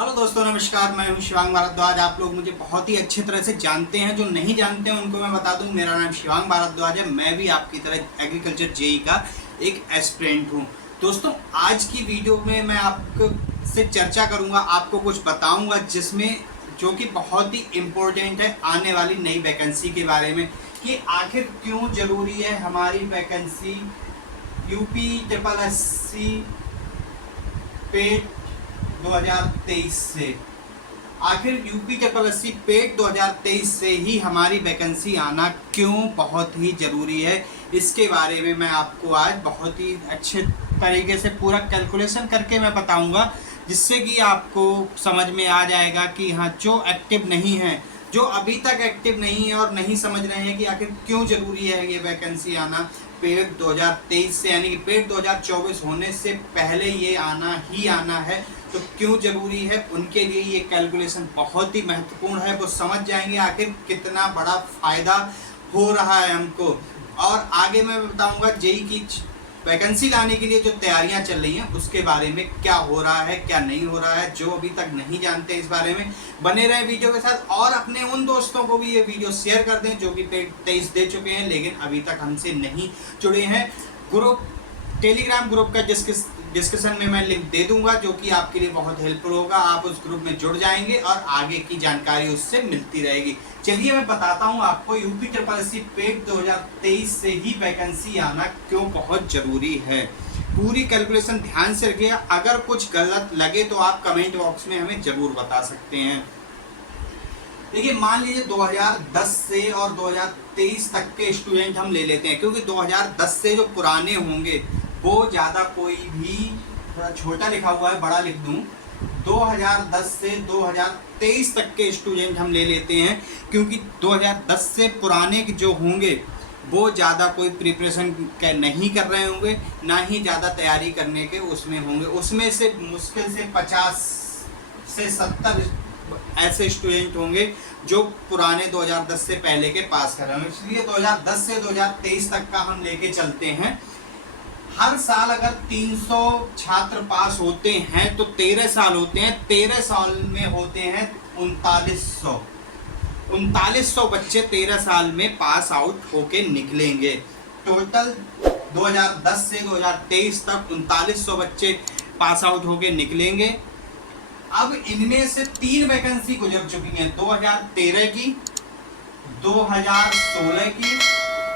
Hello दोस्तों, नमस्कार। मैं हूं शिवांग भारद्वाज। आप लोग मुझे बहुत ही अच्छी तरह से जानते हैं। जो नहीं जानते हैं उनको मैं बता दूं, मेरा नाम शिवांग भारद्वाज है। मैं भी आपकी तरह एग्रीकल्चर जेई का एक एस्पिरेंट हूं। दोस्तों, आज की वीडियो में मैं आपको से चर्चा करूंगा, आपको कुछ बताऊंगा जिसमें जो कि बहुत ही इम्पोर्टेंट है आने वाली नई वैकेंसी के बारे में, कि आखिर क्यों ज़रूरी है हमारी वैकेंसी यूपी ट्रिपल एससी पेट 2023 से। आखिर यूपी ट्रिपल एससी पेट 2023 से ही हमारी वैकेंसी आना क्यों बहुत ही ज़रूरी है, इसके बारे में मैं आपको आज बहुत ही अच्छे तरीके से पूरा कैलकुलेशन करके मैं बताऊंगा, जिससे कि आपको समझ में आ जाएगा कि हाँ, जो एक्टिव नहीं है, जो अभी तक एक्टिव नहीं है और नहीं समझ रहे हैं कि आखिर क्यों ज़रूरी है ये वैकेंसी आना पेट 2023 से, यानी कि पेट 2024 होने से पहले ये आना ही आना है, तो क्यों ज़रूरी है, उनके लिए ये कैलकुलेशन बहुत ही महत्वपूर्ण है। वो समझ जाएंगे आखिर कितना बड़ा फ़ायदा हो रहा है हमको। और आगे मैं बताऊंगा जेई की वैकेंसी लाने के लिए जो तैयारियां चल रही हैं उसके बारे में, क्या हो रहा है क्या नहीं हो रहा है। जो अभी तक नहीं जानते इस बारे में, बने रहें वीडियो के साथ और अपने उन दोस्तों को भी ये वीडियो शेयर कर दें जो कि पेट 23 दे चुके हैं लेकिन अभी तक हमसे नहीं जुड़े हैं। ग्रुप टेलीग्राम ग्रुप का डिस्क्रिप्शन में मैं लिंक दे दूंगा, जो कि आपके लिए बहुत हेल्पफुल होगा। आप उस ग्रुप में जुड़ जाएंगे और आगे की जानकारी उससे मिलती रहेगी। चलिए मैं बताता हूं आपको यूपी ट्रिपल एससी पेट 2023 से ही वैकेंसी आना क्यों बहुत ज़रूरी है। पूरी कैलकुलेशन ध्यान से रखिएगा। अगर कुछ गलत लगे तो आप कमेंट बॉक्स में हमें ज़रूर बता सकते हैं। देखिए, मान लीजिए 2010 से और 2023 तक के स्टूडेंट हम ले लेते हैं, क्योंकि 2010 से जो पुराने होंगे वो ज़्यादा, कोई भी थोड़ा छोटा लिखा हुआ है, बड़ा लिख दूँ, 2010 से 2023 तक के स्टूडेंट हम ले लेते हैं, क्योंकि 2010 से पुराने जो होंगे वो ज़्यादा कोई प्रिपरेशन नहीं कर रहे होंगे, ना ही ज़्यादा तैयारी करने के उसमें होंगे। उसमें से मुश्किल से 50 से 70 ऐसे स्टूडेंट होंगे जो पुराने 2010 से पहले के पास कर रहे होंगे। इसलिए 2010 से 2023 तक का हम लेके चलते हैं। हर साल अगर 300 छात्र पास होते हैं तो 13 साल होते हैं। 13 साल में होते हैं 3900 बच्चे 13 साल में पास आउट होके निकलेंगे। टोटल 2010 से 2023 तक 3900 बच्चे पास आउट होके निकलेंगे। अब इनमें से 3 वैकेंसी गुजर चुकी हैं, 2013 की, 2016 की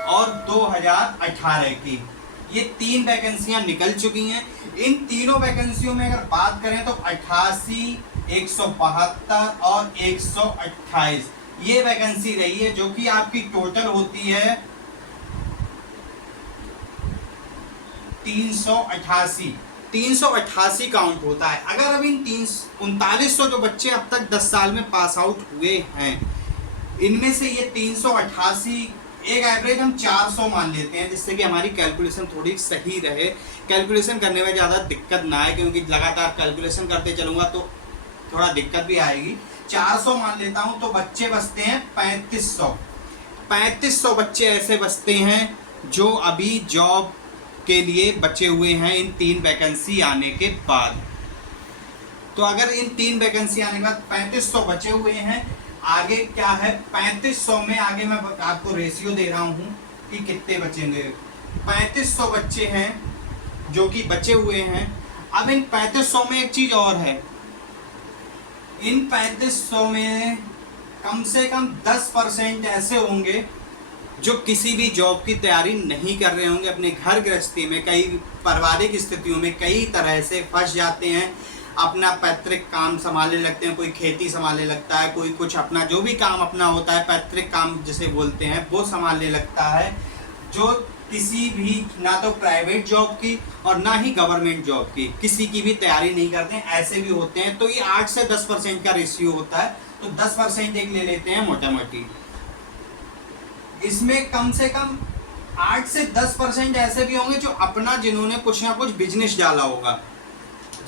और 2018 की। ये 3 वैकेंसियां निकल चुकी हैं। इन तीनों वैकेंसियों में अगर बात करें तो 88, 172 और 128 ये वैकेंसी रही है, जो कि आपकी टोटल होती है 388 काउंट होता है। अगर अब इन 3900 जो बच्चे अब तक 10 साल में पास आउट हुए हैं, इनमें से ये 388, एक एवरेज हम 400 मान लेते हैं, जिससे कि हमारी कैलकुलेशन थोड़ी सही रहे, कैलकुलेशन करने में ज़्यादा दिक्कत ना आए, क्योंकि लगातार कैलकुलेशन करते चलूँगा तो थोड़ा दिक्कत भी आएगी। 400 मान लेता हूँ तो बच्चे बचते हैं 3500 बच्चे ऐसे बचते हैं जो अभी जॉब के लिए बचे हुए हैं इन 3 वैकेंसी आने के बाद। तो अगर इन 3 वैकेंसी आने के बाद 3500 बचे हुए हैं, आगे क्या है 3500 में, आगे मैं आपको रेशियो दे रहा हूं कि कितने बचेंगे। 3500 बच्चे हैं जो कि बचे हुए हैं। अब इन 3500 में एक चीज और है, इन 3500 में कम से कम 10% ऐसे होंगे जो किसी भी जॉब की तैयारी नहीं कर रहे होंगे, अपने घर गृहस्थी में, कई पारिवारिक स्थितियों में कई तरह से फंस जाते हैं, अपना पैतृक काम संभालने लगते हैं, कोई खेती संभालने लगता है, कोई कुछ अपना जो भी काम अपना होता है, पैतृक काम जिसे बोलते हैं, वो संभालने लगता है, जो किसी भी ना तो प्राइवेट जॉब की और ना ही गवर्नमेंट जॉब की किसी की भी तैयारी नहीं करते हैं, ऐसे भी होते हैं। तो ये 8 से 10% का रेशियो होता है, तो 10% एक ले लेते हैं मोटा मोटी। इसमें कम से कम 8 से 10% ऐसे भी होंगे जो अपना, जिन्होंने कुछ ना कुछ बिजनेस डाला होगा,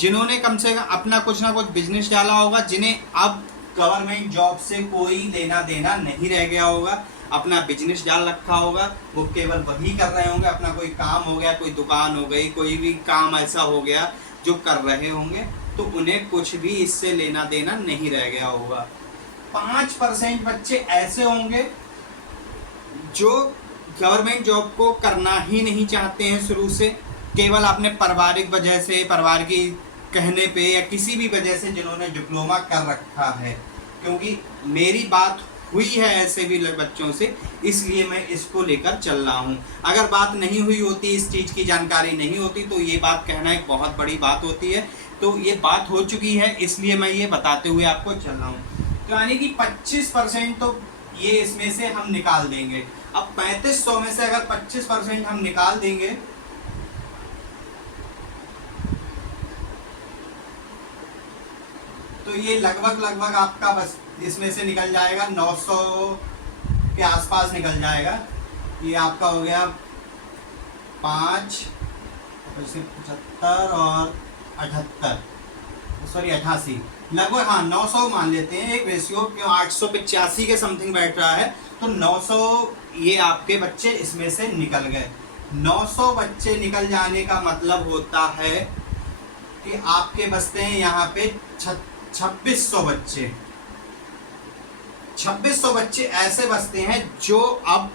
जिन्होंने कम से कम अपना कुछ ना कुछ बिजनेस डाला होगा, जिन्हें अब गवर्नमेंट जॉब से कोई लेना देना नहीं रह गया होगा, अपना बिजनेस डाल रखा होगा, वो केवल वही कर रहे होंगे। अपना कोई काम हो गया, कोई दुकान हो गई, कोई भी काम ऐसा हो गया जो कर रहे होंगे, तो उन्हें कुछ भी इससे लेना देना नहीं रह गया होगा। 5% बच्चे ऐसे होंगे जो गवर्नमेंट जॉब को करना ही नहीं चाहते हैं शुरू से, केवल आपने पारिवारिक वजह से, परिवार की कहने पे या किसी भी वजह से जिन्होंने डिप्लोमा कर रखा है। क्योंकि मेरी बात हुई है ऐसे भी बच्चों से, इसलिए मैं इसको लेकर चल रहा हूँ। अगर बात नहीं हुई होती, इस चीज़ की जानकारी नहीं होती, तो ये बात कहना एक बहुत बड़ी बात होती है। तो ये बात हो चुकी है, इसलिए मैं ये बताते हुए आपको चल रहा हूँ। तो यानी कि 25% तो ये इसमें से हम निकाल देंगे। अब 3500 में से अगर 25% हम निकाल देंगे तो ये लगभग आपका बस इसमें से निकल जाएगा 900 के आसपास निकल जाएगा। ये आपका हो गया 5, 75 और 78, सॉरी 88, लगभग हाँ 900 मान लेते हैं। एक रेशियो क्यों 885 के समथिंग बैठ रहा है, तो 900 ये आपके बच्चे इसमें से निकल गए। 900 बच्चे निकल जाने का मतलब होता है कि आपके बचते हैं यहाँ पे 2600 बच्चे। 2600 बच्चे ऐसे बचते हैं जो अब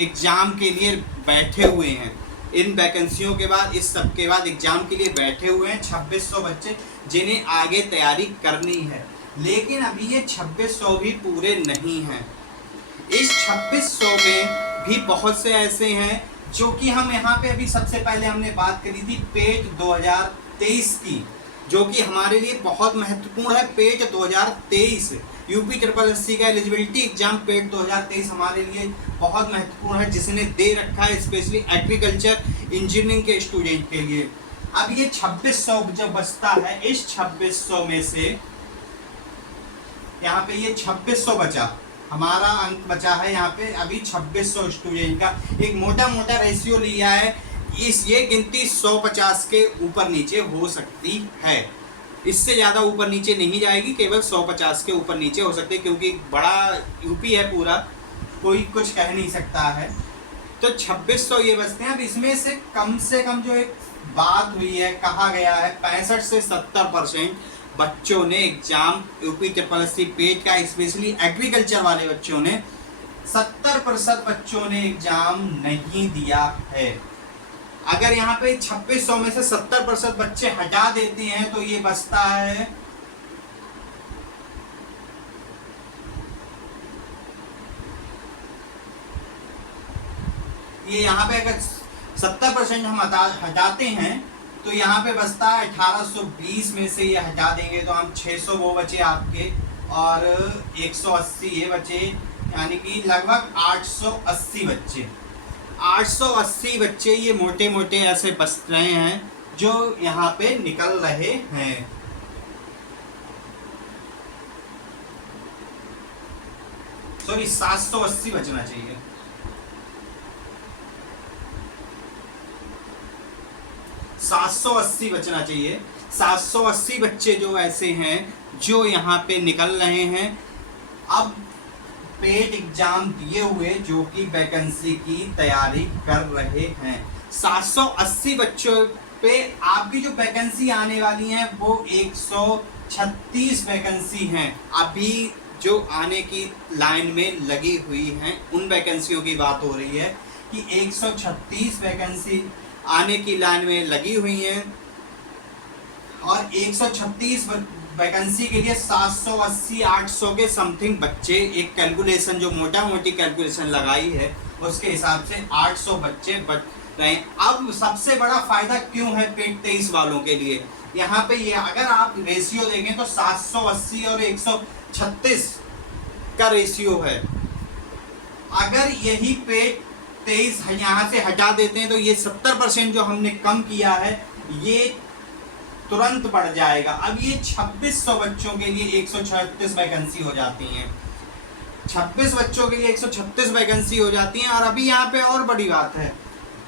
एग्ज़ाम के लिए बैठे हुए हैं। इन वैकेंसियों के बाद, इस सब के बाद एग्ज़ाम के लिए बैठे हुए हैं 2600 बच्चे, जिन्हें आगे तैयारी करनी है। लेकिन अभी ये 2600 भी पूरे नहीं हैं। इस 2600 में भी बहुत से ऐसे हैं जो कि हम यहाँ पे अभी सबसे पहले हमने बात करी थी पेट 2023 की, जो कि हमारे लिए बहुत महत्वपूर्ण है। पेट 2023 यूपी SSC का एलिजिबिलिटी एग्जाम पेट 2023 हमारे लिए बहुत महत्वपूर्ण है, जिसने दे रखा है स्पेशली एग्रीकल्चर इंजीनियरिंग के स्टूडेंट के लिए। अब ये 2600 जब बचता है, इस 2600 में से यहाँ पे ये 2600 बचा, हमारा अंक बचा है यहाँ पे अभी 2600 स्टूडेंट का। एक मोटा रेशियो लिया है, ये गिनती 150 के ऊपर नीचे हो सकती है। इससे ज़्यादा ऊपर नीचे नहीं जाएगी, केवल 150 के ऊपर नीचे हो सकते हैं, क्योंकि बड़ा यूपी है पूरा, कोई कुछ कह नहीं सकता है। तो 2600 ये बचते हैं। अब इसमें से कम जो एक बात हुई है, कहा गया है 65 से 70% बच्चों ने एग्जाम यूपी SSC पेट का, स्पेशली एग्रीकल्चर वाले बच्चों ने 70% बच्चों ने एग्जाम नहीं दिया है। अगर यहाँ पे 2600 में से 70% बच्चे हटा देते हैं तो ये बचता है ये यहाँ पे अगर 70% हम हटाते हैं तो यहाँ पे बचता है 1820 में से ये हटा देंगे तो हम 600 वो बचे आपके और 180 ये बचे, यानी कि लगभग 880 बच्चे। 880 बच्चे ये मोटे ऐसे बच रहे हैं जो यहाँ पे निकल रहे हैं। सॉरी 780 बचना चाहिए। $780 बचना चाहिए। 780 बच्चे जो ऐसे हैं जो यहाँ पे निकल रहे हैं अब पेट एग्जाम दिए हुए, जो कि वैकेंसी की तैयारी कर रहे हैं। 780 बच्चों पे आपकी जो वैकेंसी आने वाली है वो 136 वैकेंसी हैं। अभी जो आने की लाइन में लगी हुई हैं उन वैकेंसियों की बात हो रही है कि 136 वैकेंसी आने की लाइन में लगी हुई हैं और 136 वैकेंसी के लिए 780-800 के समथिंग बच्चे, एक कैलकुलेशन जो मोटी कैलकुलेशन लगाई है उसके हिसाब से 800 बच्चे बच रहे हैं। अब सबसे बड़ा फायदा क्यों है पेट 23 वालों के लिए, यहाँ पे ये अगर आप रेशियो देखें तो 780 और 136 का रेशियो है। अगर यही पेट 23 यहाँ से हटा देते हैं तो ये 70% जो हमने कम किया है ये तुरंत बढ़ जाएगा। अब ये 2600 बच्चों के लिए 136 वैकेंसी हो जाती हैं। 26 बच्चों के लिए 136 वैकेंसी हो जाती हैं। और अभी यहाँ पे और बड़ी बात है,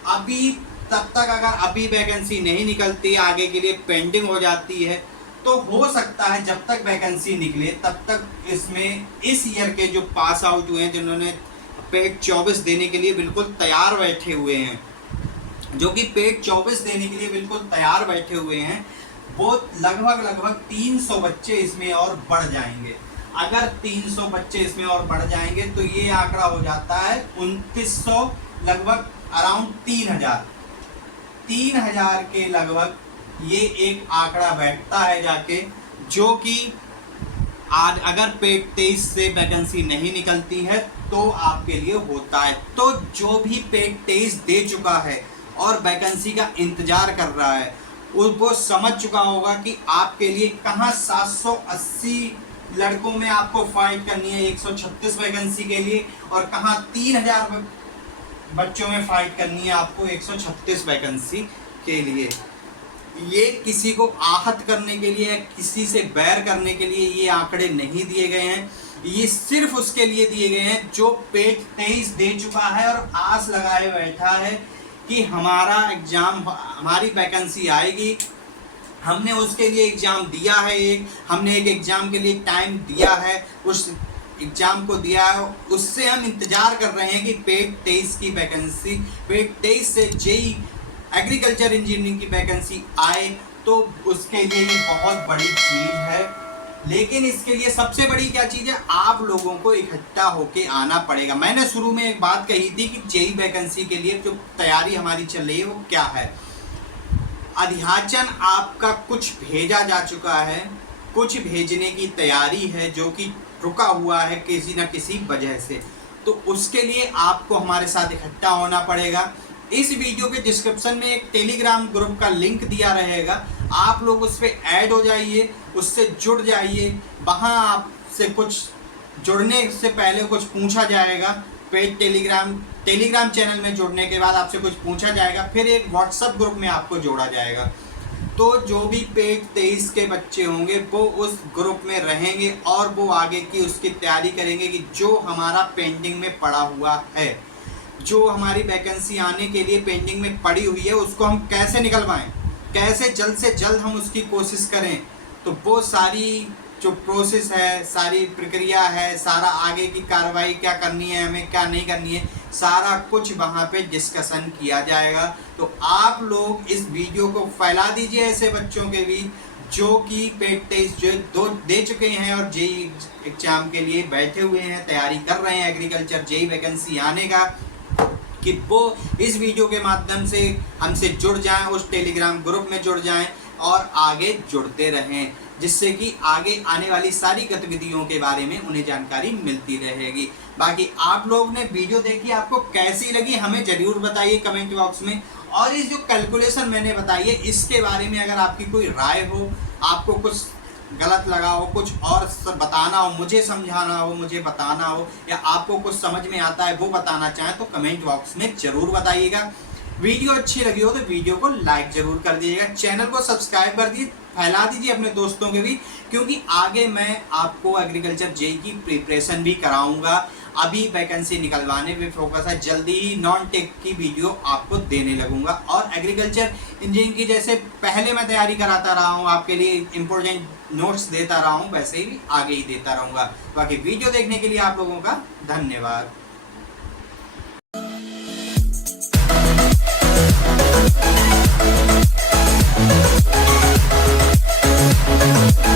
अभी तब तक अगर अभी वैकेंसी नहीं निकलती, आगे के लिए पेंडिंग हो जाती है, तो हो सकता है जब तक वैकेंसी निकले तब तक इसमें इस ईयर के जो पास आउट हुए हैं, जिन्होंने पेट 24 देने के लिए बिल्कुल तैयार बैठे हुए हैं, जो कि पेट 24 देने के लिए बिल्कुल तैयार बैठे हुए हैं, वो लगभग 300 बच्चे इसमें और बढ़ जाएंगे। अगर 300 बच्चे इसमें और बढ़ जाएंगे तो ये आंकड़ा हो जाता है 2900, लगभग अराउंड 3000 के लगभग ये एक आंकड़ा बैठता है जाके, जो कि आज अगर पेट 23 से वैकेंसी नहीं निकलती है तो आपके लिए होता है। तो जो भी पेट 23 दे चुका है और वैकेंसी का इंतजार कर रहा है वो समझ चुका होगा कि आपके लिए कहाँ 780 लड़कों में आपको फाइट करनी है 136 वैकेंसी के लिए, और कहाँ 3000 बच्चों में फाइट करनी है आपको 136 वैकेंसी के लिए। ये किसी को आहत करने के लिए, किसी से बैर करने के लिए ये आंकड़े नहीं दिए गए हैं। ये सिर्फ उसके लिए दिए गए हैं जो पेट 23 दे चुका है और आस लगाए बैठा है कि हमारा एग्जाम, हमारी वैकेंसी आएगी। हमने उसके लिए एग्जाम दिया है, हमने एक एग्जाम के लिए टाइम दिया है, उस एग्जाम को दिया है, उससे हम इंतजार कर रहे हैं कि पेट 23 की वैकेंसी, पेट 23 से जेई एग्रीकल्चर इंजीनियरिंग की वैकेंसी आए, तो उसके लिए ये बहुत बड़ी चीज़ है। लेकिन इसके लिए सबसे बड़ी क्या चीज़ है, आप लोगों को इकट्ठा होके आना पड़ेगा। मैंने शुरू में एक बात कही थी कि जेई वैकेंसी के लिए जो तैयारी हमारी चल रही है वो क्या है। अध्याचन आपका कुछ भेजा जा चुका है, कुछ भेजने की तैयारी है जो कि रुका हुआ है किसी न किसी वजह से, तो उसके लिए आपको हमारे साथ इकट्ठा होना पड़ेगा। इस वीडियो के डिस्क्रिप्शन में एक टेलीग्राम ग्रुप का लिंक दिया रहेगा, आप लोग उस पर ऐड हो जाइए, उससे जुड़ जाइए। वहाँ आपसे कुछ जुड़ने से पहले कुछ पूछा जाएगा, पेड टेलीग्राम चैनल में जुड़ने के बाद आपसे कुछ पूछा जाएगा, फिर एक व्हाट्सएप ग्रुप में आपको जोड़ा जाएगा। तो जो भी पेट 23 के बच्चे होंगे वो उस ग्रुप में रहेंगे और वो आगे की उसकी तैयारी करेंगे कि जो हमारा पेंडिंग में पड़ा हुआ है, जो हमारी वैकेंसी आने के लिए पेंडिंग में पड़ी हुई है, उसको हम कैसे निकलवाएं, कैसे जल्द से जल्द हम उसकी कोशिश करें। तो वो सारी जो प्रोसेस है, सारी प्रक्रिया है, सारा आगे की कार्रवाई क्या करनी है, हमें क्या नहीं करनी है, सारा कुछ वहाँ पे डिस्कशन किया जाएगा। तो आप लोग इस वीडियो को फैला दीजिए ऐसे बच्चों के बीच जो कि पेट 23 जो दे चुके हैं और जेई एग्जाम के लिए बैठे हुए हैं, तैयारी कर रहे हैं एग्रीकल्चर जेई वैकेंसी आने का, कि वो इस वीडियो के माध्यम से हमसे जुड़ जाएं, उस टेलीग्राम ग्रुप में जुड़ जाएं और आगे जुड़ते रहें, जिससे कि आगे आने वाली सारी गतिविधियों के बारे में उन्हें जानकारी मिलती रहेगी। बाकी आप लोग ने वीडियो देखी, आपको कैसी लगी हमें ज़रूर बताइए कमेंट बॉक्स में। और इस जो कैलकुलेशन मैंने बताई है इसके बारे में अगर आपकी कोई राय हो, आपको कुछ गलत लगा हो, कुछ और बताना हो, मुझे समझाना हो, मुझे बताना हो, या आपको कुछ समझ में आता है वो बताना चाहें तो कमेंट बॉक्स में ज़रूर बताइएगा। वीडियो अच्छी लगी हो तो वीडियो को लाइक ज़रूर कर दीजिएगा, चैनल को सब्सक्राइब कर दीजिए, फैला दीजिए अपने दोस्तों के भी, क्योंकि आगे मैं आपको एग्रीकल्चर जेई की प्रिपरेशन भी कराऊंगा। अभी वैकेंसी निकलवाने पे फोकस है, जल्दी ही नॉन टेक की वीडियो आपको देने लगूंगा। और एग्रीकल्चर इंजीनियरिंग की जैसे पहले मैं तैयारी कराता रहा हूँ, आपके लिए इंपॉर्टेंट नोट्स देता रहा हूँ, वैसे ही आगे ही देता रहूँगा। बाकी वीडियो देखने के लिए आप लोगों का धन्यवाद। We'll be right back.